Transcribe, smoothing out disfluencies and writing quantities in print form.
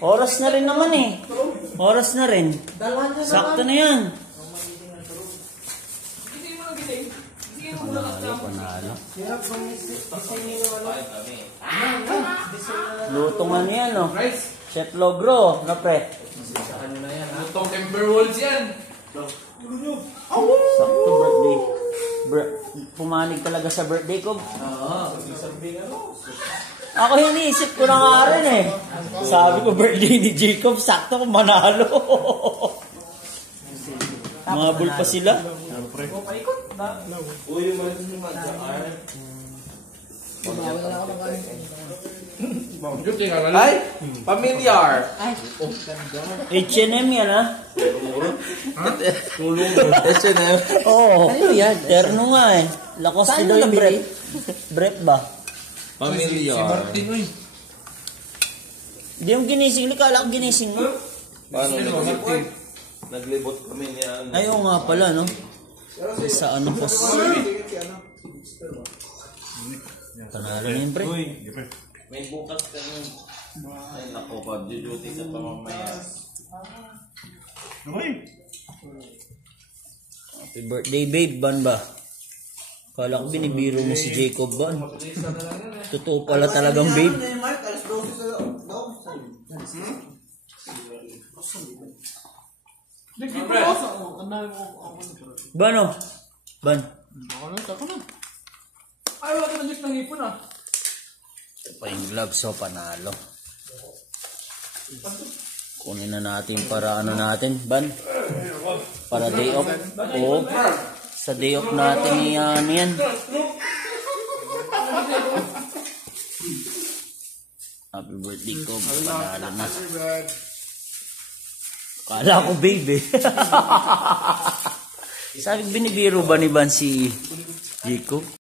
Oras na rin naman eh. Oras na rin. Sakto na yan. Panalo. Lutong ano yan, no? Chef Logro, na pre? Lutong Timberwolves yan. Sakto birthday. Pumanig talaga sa birthday ko. Ako iniisip ko na nga rin eh. Sabi ko birthday ni Jacob, sakto kung manalo. Mabul pa sila. Ay, familiar. H&M yan ha? H&M. Oo. Ano yan? Terno nga eh. Lacoste daw yung brep. Brep ba? Familiar. Hindi yung ginising. Kala ko ginising mo. Paano naglibot kami niya? Ayaw nga pala no? Sa ano po? Panalo na yun pre. May bukas ka nun. Ay nako, pag-duty ka pa mamaya. Happy birthday babe, ban ba? Kala ko binibiro mo si Jacob ban. Totoo pala talagang babe. Bano? Ban? Ay, wala ka na ng ipon ah. Ito pa yung gloves, so panalo. Kunin na natin para ano natin, ban? Para day off. Oo. Sa day off natin yan. Happy birthday ko, panalo na. Kala ko babe eh. Sabi binibiro ba ni Ban si Jacob?